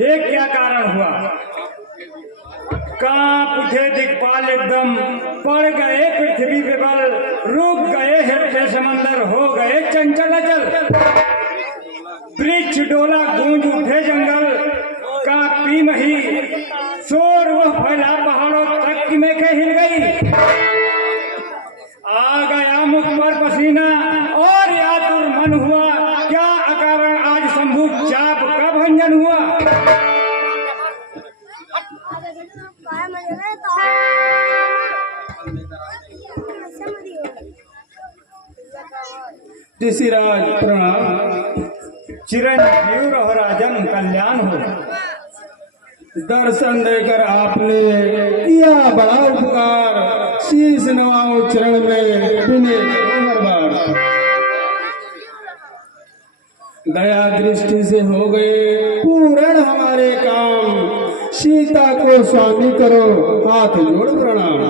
ये क्या कारण हुआ? कांप उठे दिक्पाल एकदम, पड़ गए पृथ्वी पे बल, रुक गए हृदय समंदर, हो गए चंचल अचल। वृक्ष डोला, गूंज उठे जंगल, कांपी मही, शोर वह फैला पहाड़ों तक की मेघें हिल गई। आ गया मुख पर पसीना और यातुर मन हुआ, क्या अकारण आज शंभु चाप का भंजन हुआ। ऋषिराज प्रणाम। चिरंजीव रहो राजन, कल्याण हो। दर्शन देकर आपने किया बड़ा उपकार, शीश नवाओ चरण में बिने बार। दया दृष्टि से हो गए पूर्ण हमारे काम, सीता को स्वामी करो हाथ जोड़ प्रणाम।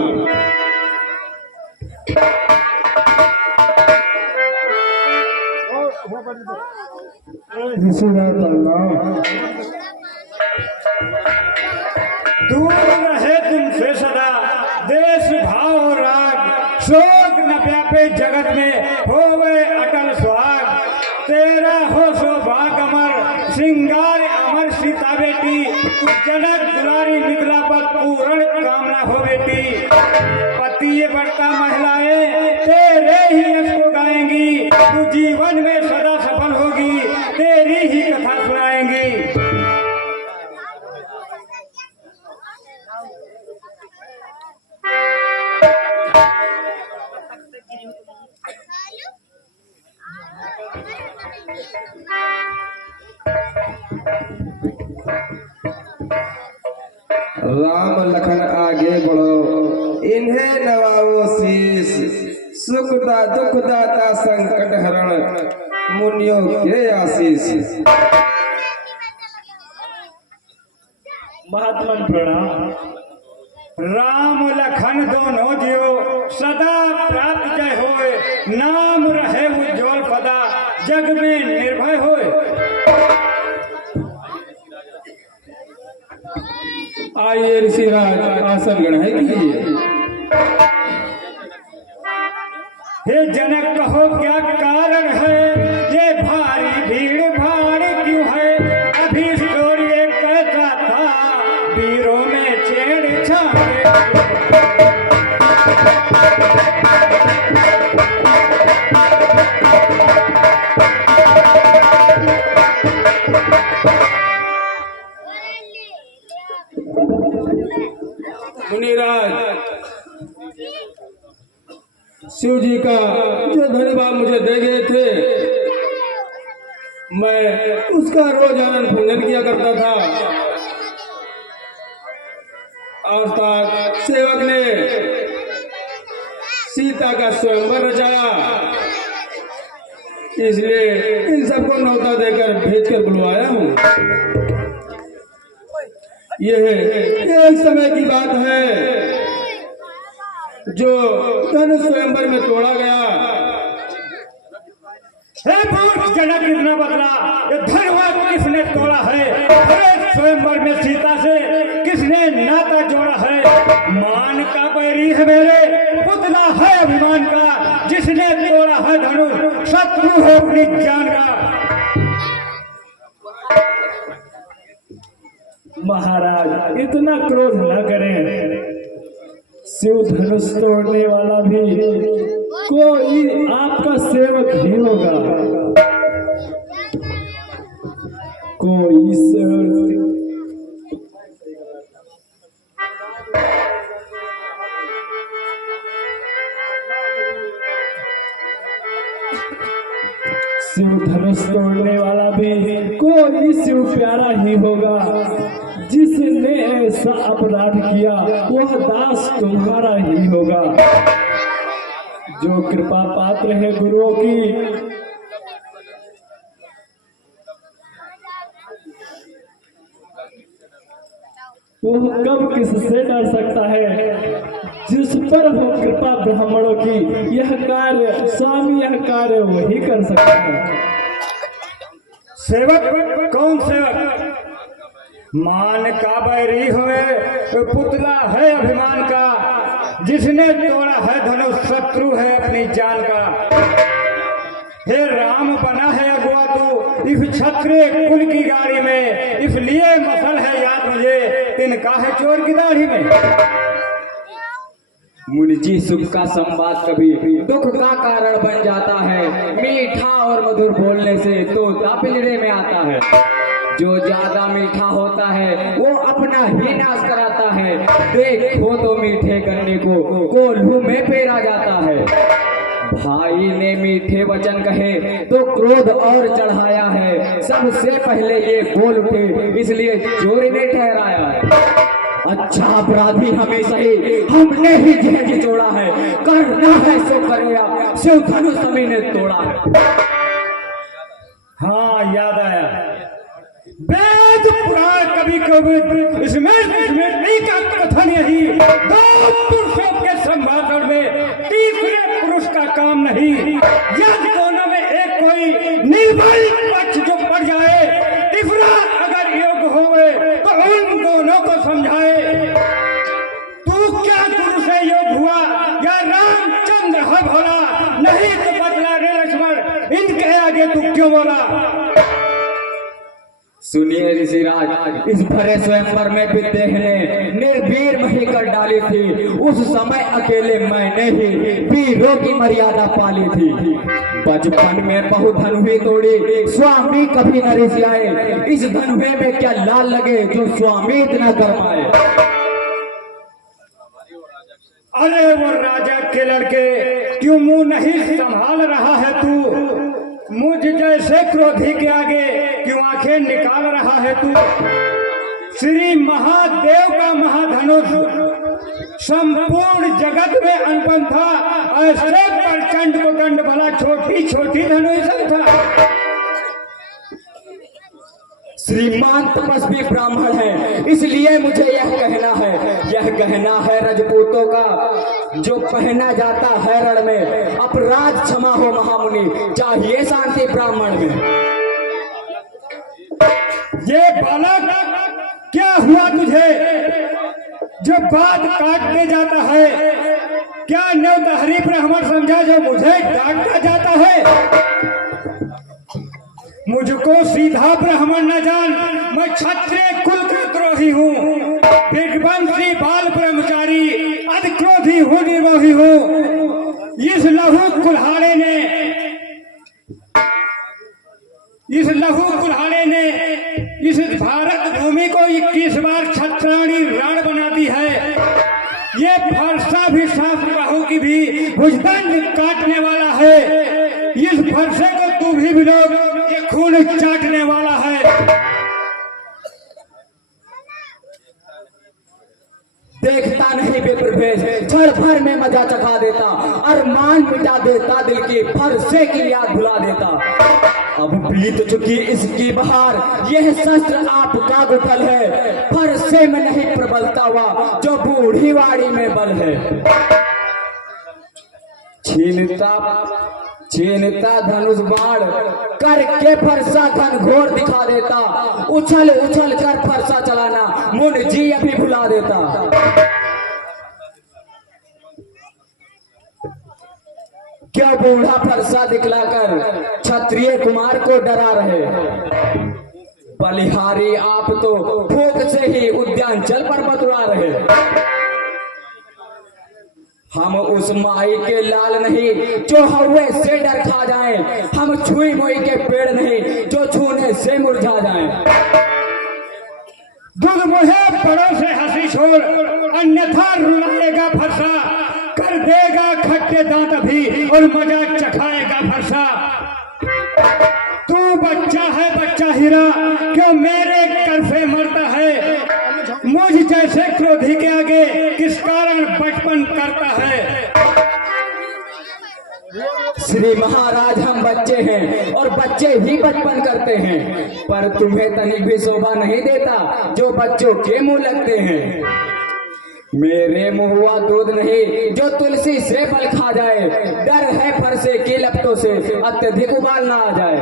ऋषिराज प्रणाम। दूर रहे तुमसे सदा देश भाव और राग, शोक न व्यापे जगत में होवे अटल सुहाग। तेरा हो सौभाग्य अमर, श्रृंगार अमर सीता बेटी, जनक दुलारी मिथिला पर पूर्ण कामना हो बेटी। पति ये बढ़ता महिलाएं तेरे ही यश को गाएंगी, तू जीवन में सदा सफल होगी, तेरी ही कथा सुनाएंगी। राम लखन आगे बढ़ो, इन्हें नवाओ शीश, सुखदा दुखदाता संकट हरण, मुनियों के आशीष। महात्मन प्रणाम। राम लखन दोनों जियो, सदा प्राप्त जय होए, नाम रहे उज्ज्वल पदा, जग में निर्भय होए। आइए ऋषिराज आसन ग्रहण कीजिए। हे जनक कहो क्या कारण है, ये भारी भीड़ भाड़ क्यों है। अभी स्टोरी एक कहता था, वीरों में छेड़छाड़। मुनिराज, शिव जी का जो धन्यवाद मुझे दे गए थे, मैं उसका रोज आनंद पूजन किया करता था। अर्थात सेवक ने सीता का स्वयंवर रचाया, इसलिए इन सबको न्योता देकर भेजकर बुलवाया हूँ। यह एक समय की बात है जो धनुष स्वयंवर में तोड़ा गया। जनक कितना बदला, ये धनुष किसने तोड़ा है। हरे स्वयंवर में सीता से किसने नाता जोड़ा है। मान का बैरी है मेरे, पुतला है अभिमान का, जिसने तोड़ा है धनुष शत्रु है अपनी जान का। महाराज इतना क्रोध न करें, शिव धनुष तोड़ने वाला भी कोई आपका सेवक ही होगा। कोई सेवक शिव धनुष तोड़ने वाला भी कोई शिव प्यारा ही होगा। जिसने ऐसा अपराध किया वह दास तुम्हारा ही होगा। जो कृपा पात्र है गुरुओं की, वह कब किससे डर सकता है। जिस पर हो कृपा ब्राह्मणों की, यह कार्य स्वामी, यह कार्य वही कर सकता है। सेवक? कौन सेवक? मान का बैरी हुए, पुतला है अभिमान का, जिसने तोड़ा है धनुष, शत्रु है अपनी जान का। हे राम बना है अगुआ तू इस क्षत्रिय कुल की गाड़ी में, इसलिए मसल है याद मुझे तिनका है चोर की दाढ़ी में। मुनि जी, सुख का संवाद कभी दुख का कारण बन जाता है। मीठा और मधुर बोलने से तोता पिंजरे में आता है। जो ज्यादा मीठा होता है वो अपना ही नाश कराता है। देखो तो मीठे करने को कोल्हू में पेरा जाता है। भाई ने मीठे वचन कहे तो क्रोध और चढ़ाया है। सबसे पहले ये बोल उठे इसलिए चोरी ने ठहराया है। अच्छा अपराधी हमेशा ही हमने ही जेज जोड़ा है, करना है सो करेगा, शिव धनुष सभी ने तोड़ा है। हाँ याद आया, वेद पुराण कवि कवि इसमें नहीं का कथन यही, दो पुरुषों के संभाषण में तीसरे पुरुष का काम नहीं। यदि दोनों में एक कोई निर्बल पक्ष जो पड़ जाए, तीसरा अगर योग्य होवे तो उन दोनों को समझाए। तू क्या गुरु से योग हुआ या रामचंद्र है भोला, नहीं तो बदला रे लक्ष्मण, इनके आगे तू क्यों बोला। सुनिए ऋषिराज, इस भरे स्वयंवर में विदेह ने निर्वीर मही कर डाली थी। उस समय अकेले मैंने ही वीरों की मर्यादा पाली थी। बचपन में बहु धनुहे तोड़ी, स्वामी कभी न रिसियाए। इस धनुहे में क्या लाल लगे जो स्वामी इतना गरमाए। अरे वो राजा के लड़के, क्यों मुंह नहीं संभाल रहा है तू। मुझ जैसे क्रोधी के आगे क्यों आंखें निकाल रहा है तू। श्री महादेव का महाधनुष संपूर्ण जगत में अनपन था, ऐसे प्रचंड को दंड भला छोटी छोटी धनुष था। श्रीमान तपस्वी ब्राह्मण है, इसलिए मुझे यह कहना है। यह कहना है रजपूतों का जो पहना जाता है रण में। अपराध क्षमा हो महामुनि, चाहिए शांति ब्राह्मण में। ये बालक क्या हुआ तुझे जो बात काटने जाता है। क्या नवतहरी ब्राह्मण समझा जो मुझे डांटता जाता है। मुझको सीधा ब्राह्मण न जान, मैं क्षत्रिय कुल का द्रोही हूँ। विध्वंसी बाल ब्रह्मचारी अधिक्रोधी हूँ, निर्मोही हूँ। इस लहू कुल्हाड़े ने इस भारत भूमि को 21 बार क्षत्राणी रण बना दी है। ये फरसा भी शास्त्र बाहु की भी भुजदंड काटने वाला है। इस फरसे को तू भी विरोध, ये खून चाटने वाला है। देखता नहीं विप्रभेद, क्षण भर में मजा चखा देता, अरमान मिटा देता, दिल की फरसे की याद भुला देता। अब बीत चुकी इसकी बहार, यह शस्त्र आपका गुठल है। फरसे में नहीं प्रबलता हुआ जो बूढ़ी वाड़ी में बल है। छीनता धनुष बाण करके फरसा घन घोर दिखा देता। उछल उछल कर फरसा चलाना मुनि जी अभी भुला देता। क्या बूढ़ा फरसा दिखलाकर क्षत्रिय कुमार को डरा रहे। बलिहारी आप तो फूक से ही उद्यानचल पर बतुरा रहे। हम उस माई के लाल नहीं जो हवे से डर खा जाए। हम छुई मोई के पेड़ नहीं जो छूने से मुरझा जाए। दूध मुहे बड़ों से हंसी छोड़, अन्यथा रुलाएगा फरसा। कर देगा खट्टे दांत अभी और मजा चखाएगा फरसा। तू बच्चा है बच्चा हीरा, क्यों मेरे करफे मरता है। मुझ जैसे क्रोधी के आगे किस कारण बचपन करता है। श्री महाराज, हम बच्चे हैं और बच्चे ही बचपन करते हैं, पर तुम्हें तनिक भी शोभा नहीं देता जो बच्चों के मुंह लगते हैं। मेरे मुंह हुआ दूध नहीं जो तुलसी से फल खा जाए। डर है फरसे की लपटों से अत्यधिक उबाल ना आ जाए।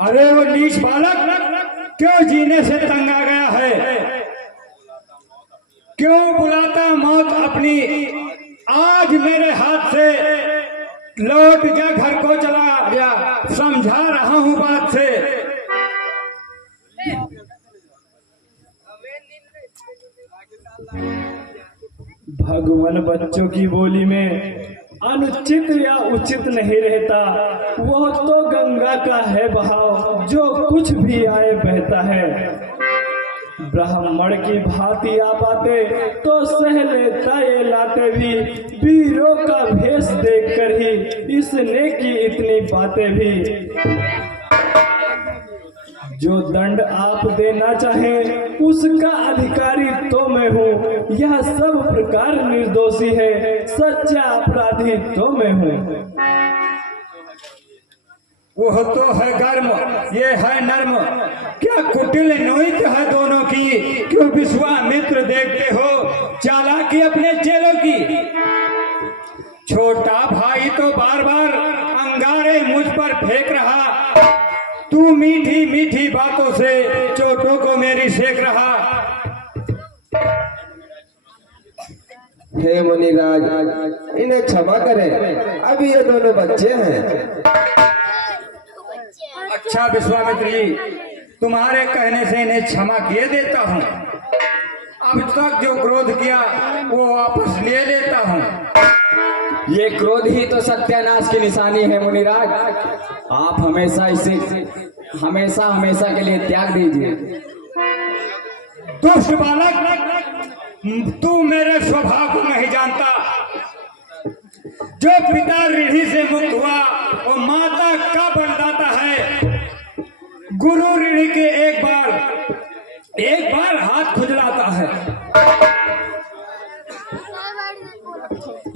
अरे वो नीच बालक क्यों जीने से तंग आ गया है? क्यों बुलाता मौत अपनी? आज मेरे हाथ से लौट जा, घर को चला गया। समझा रहा हूं बात से। भगवान बच्चों की बोली में अनुचित या उचित नहीं रहता। वो तो गंगा का है बहाव, जो कुछ भी आए बहता है। ब्राह्मण की भांति आप आते तो सह लेता ये लाते भी। वीरों का भेष देखकर ही इसने की इतनी बातें भी। जो दंड आप देना चाहें उसका अधिकारी तो मैं हूँ। यह सब प्रकार निर्दोषी है, सच्चा अपराधी तो मैं हूँ। वह तो है गर्म, ये है नर्म। क्या कुटिल नोइत है दोनों की? क्यों विश्वामित्र देखते हो चालाकी अपने चेलों की? छोटा भाई तो बार बार अंगारे मुझ पर फेंक रहा। तू मीठी मीठी बातों से चोटों को मेरी सेक रहा। हे मुनिराज, इन्हें क्षमा करें, अभी ये दोनों बच्चे हैं। अच्छा विश्वामित्र जी, तुम्हारे कहने से इन्हें क्षमा किए देता हूँ। अब तक जो क्रोध किया वो वापस ले लेता हूँ। ये क्रोध ही तो सत्यानाश की निशानी है मुनिराज। आप हमेशा इसे हमेशा हमेशा के लिए त्याग दीजिए। दुष्ट बालक, तू मेरे स्वभाव को नहीं जानता। जो पिता ऋषि से मुक्त हुआ वो माता का बलिदाता है। गुरु ऋषि के एक बार हाथ खुजलाता है।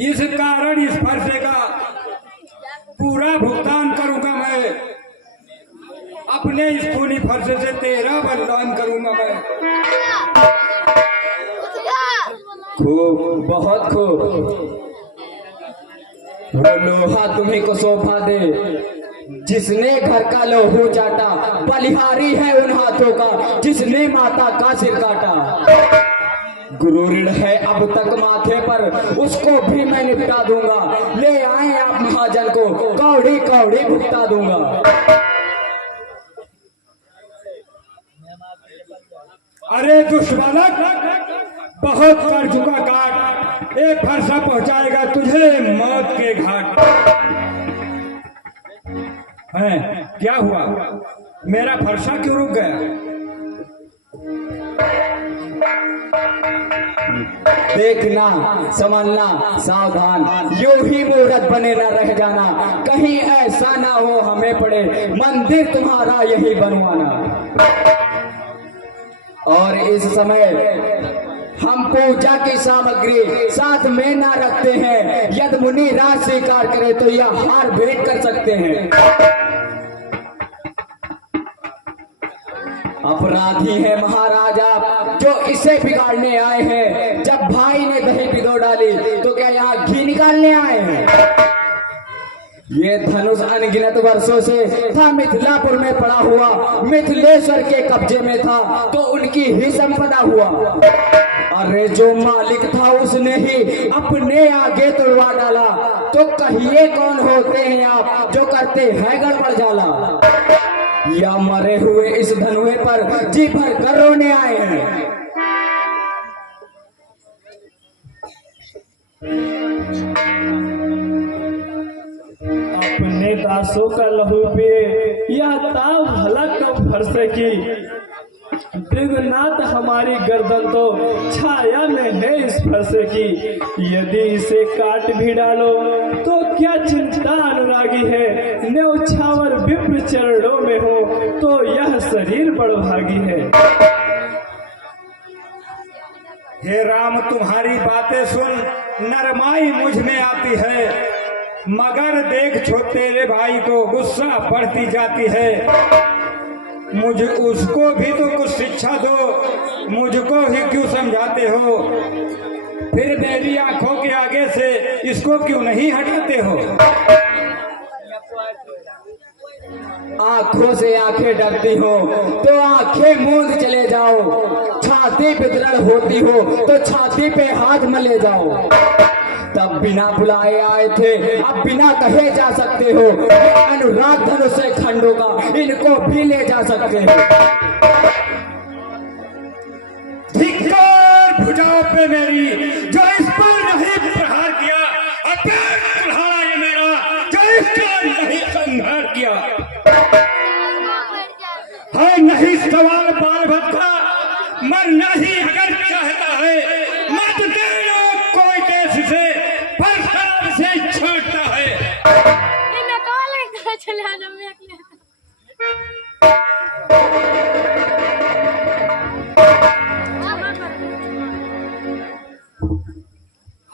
इस कारण इस फरसे का पूरा भुगतान करूंगा मैं। अपने इस खूनी फरसे से तेरा बलिदान करूंगा मैं। खूब, बहुत खूब। वो लोहा तुम्ही को शोभा दे जिसने घर का लोहू चाटा। बलिहारी है उन हाथों का जिसने माता का सिर काटा। गुरु ऋण है अब तक माथे पर, उसको भी मैं निपटा दूंगा। ले आए आप महाजन को, कौड़ी कौड़ी भुगता दूंगा। अरे दुष्ट बालक, बहुत कर चुका काट। एक फरसा पहुंचाएगा तुझे मौत के घाट। है क्या हुआ? मेरा फरसा क्यों रुक गया? देखना, समझना, सावधान। यूं ही मूर्त बने न रह जाना। कहीं ऐसा ना हो हमें पड़े मंदिर तुम्हारा यही बनवाना। और इस समय हम पूजा की सामग्री साथ में ना रखते हैं। यदि मुनि राज स्वीकार करे तो यह हार भेंट कर सकते हैं। अपराधी है महाराजा जो इसे बिगाड़ने आए हैं। जब भाई ने दही भिगो डाली तो क्या यहाँ घी निकालने आए हैं? ये धनुष अनगिनत वर्षों से था मिथिलापुर में पड़ा हुआ। मिथिलेश्वर के कब्जे में था तो उनकी ही संपदा हुआ। अरे जो मालिक था उसने ही अपने आगे तोड़वा डाला। तो कहिए कौन होते हैं आप जो करते हैं गड़बड़ जाला? या मरे हुए इस धनुए पर जी भर कर रोने आए हैं। अपने दासों का लहू पिए यह ताव भला कब फरसे की। दिगनाथ हमारी गर्दन तो छाया में है इस फरसे की। यदि इसे काट भी डालो तो क्या चिंता अनुरागी है। न्यौछावर विप्र चरणों में हो तो यह शरीर बड़भागी है। हे राम, तुम्हारी बातें सुन नरमाई मुझ में आती है। मगर देख छो तेरे भाई को गुस्सा बढ़ती जाती है। मुझे उसको भी तो कुछ शिक्षा दो मुझको ही क्यों समझाते हो? फिर मेरी आंखों के आगे से इसको क्यों नहीं हटाते हो? आंखों से आंखें डरती हो तो आंखें मूंद चले जाओ, छाती पे दर्द होती हो तो छाती पे हाथ मले जाओ। तब बिना बुलाए आए थे, अब बिना कहे जा सकते हो। ये अनुराग धनुष से खंडों का इनको भी ले जा सकते हो। धिक्कार भुजाओं पे मेरी, जो इस पर नहीं प्रहार किया। अपेट कुल्हाड़ा ये मेरा, जो इसका नहीं संहार किया। है नहीं सवाल बाल भक्त का, मरना ही अगर चाहता है, मत देना कोई देश से, पर शराब से छांटता है।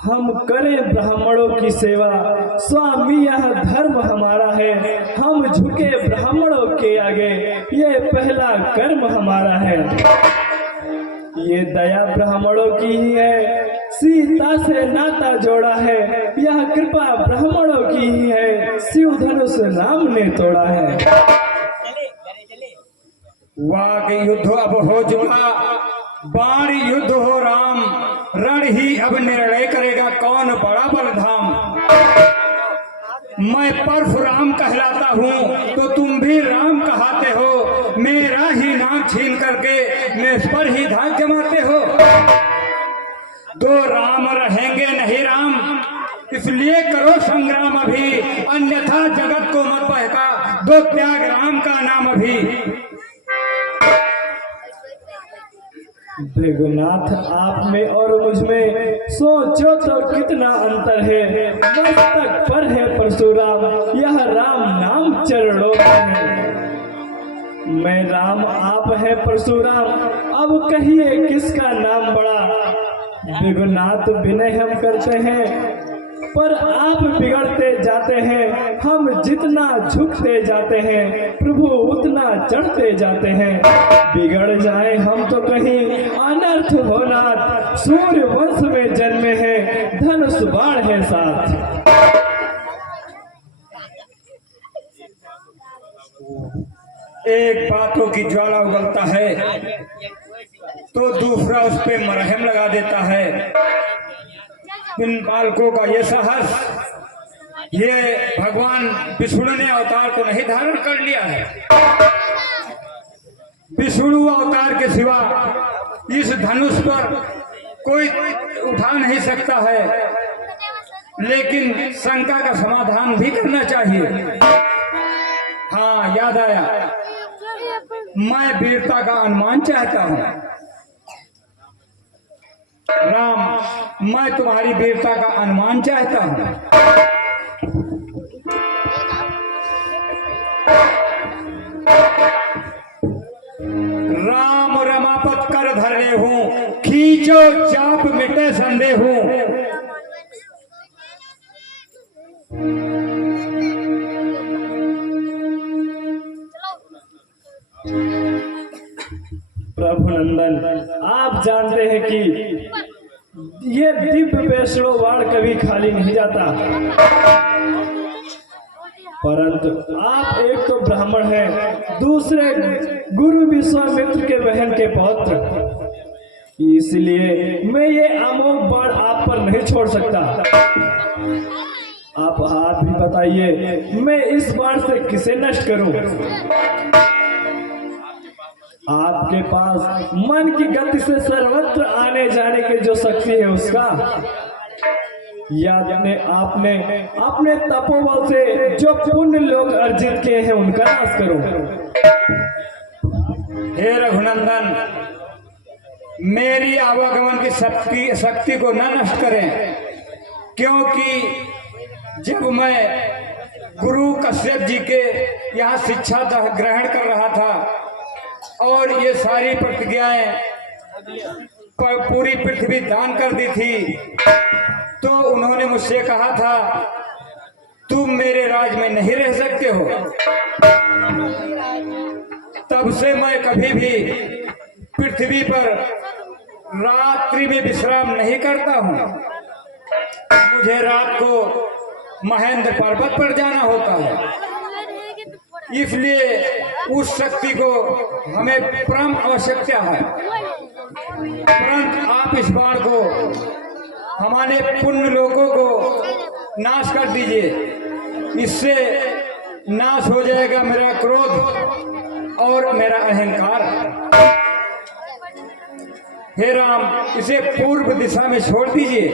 हम करें ब्राह्मणों की सेवा, स्वामी यह धर्म हमारा है। हम झुके ब्राह्मणों के आगे, ये पहला कर्म हमारा है। ये दया ब्राह्मणों की ही है, सीता से नाता जोड़ा है। यह कृपा ब्राह्मणों की ही है, शिव धनुष राम ने तोड़ा है। वाक युद्ध अब हो चुका, बाण युद्ध हो राम। रण ही अब निर्णय करेगा कौन बड़ा बलधाम। मैं परशुराम कहलाता हूँ तो तुम भी राम कहते हो। मेरा ही नाम छीन करके मेरे पर ही धाक जमाते हो। दो राम रहेंगे नहीं राम, इसलिए करो संग्राम अभी, अन्यथा जगत को मत बहका दो त्याग राम का नाम अभी। भृगुनाथ आप में और मुझ में सोचो तो कितना अंतर है। मस्तक पर है परशुराम, यह राम नाम चरणों में है। मैं राम आप है परशुराम, अब कहिए किसका नाम बड़ा। भृगुनाथ विनय हम करते हैं, पर आप बिगड़ते जाते हैं। हम जितना झुकते जाते हैं, प्रभु उतना चढ़ते जाते हैं। बिगड़ जाए हम तो कहीं अनर्थ होना, सूर्य वंश में जन्मे हैं, धनुष बाण है साथ। एक बातों की ज्वाला उगलता है तो दूसरा उस पे मरहम लगा देता है। इन बालकों का ये साहस, ये भगवान विष्णु ने अवतार को नहीं धारण कर लिया है। विष्णु अवतार के सिवा इस धनुष पर कोई उठा नहीं सकता है, लेकिन शंका का समाधान भी करना चाहिए। हाँ, याद आया, मैं वीरता का अनुमान चाहता हूँ। राम, मैं तुम्हारी वीरता का अनुमान चाहता हूँ। राम रमापत कर धरने हूँ, खींचो चाप मिटे संदेह हूँ। प्रभु नंदन, आप जानते हैं कि ये दिव्य वैष्णव वाण कभी खाली नहीं जाता। परंतु आप एक तो ब्राह्मण हैं, दूसरे गुरु विश्वामित्र के बहन के पौत्र, इसलिए मैं ये अमोघ बाण आप पर नहीं छोड़ सकता। आप हाथ भी बताइए, मैं इस बाण से किसे नष्ट करूं? आपके पास मन की गति से सर्वत्र आने जाने की जो शक्ति है उसका, या आपने अपने तपोबल से जो पुण्य लोग अर्जित किए हैं उनका नाश करो। हे रघुनंदन, मेरी आवागमन की शक्ति को न नष्ट करें, क्योंकि जब मैं गुरु कश्यप जी के यहाँ शिक्षा ग्रहण कर रहा था और ये सारी प्रतिज्ञाएं पूरी पृथ्वी दान कर दी थी, तो उन्होंने मुझसे कहा था तुम मेरे राज में नहीं रह सकते हो। तब से मैं कभी भी पृथ्वी पर रात्रि में विश्राम नहीं करता हूँ। मुझे रात को महेंद्र पर्वत पर जाना होता है, इसलिए उस शक्ति को हमें परम आवश्यकता है। परंतु आप इस बाण को हमारे पुण्य लोगों को नाश कर दीजिए, इससे नाश हो जाएगा मेरा क्रोध और मेरा अहंकार। हे राम, इसे पूर्व दिशा में छोड़ दीजिए।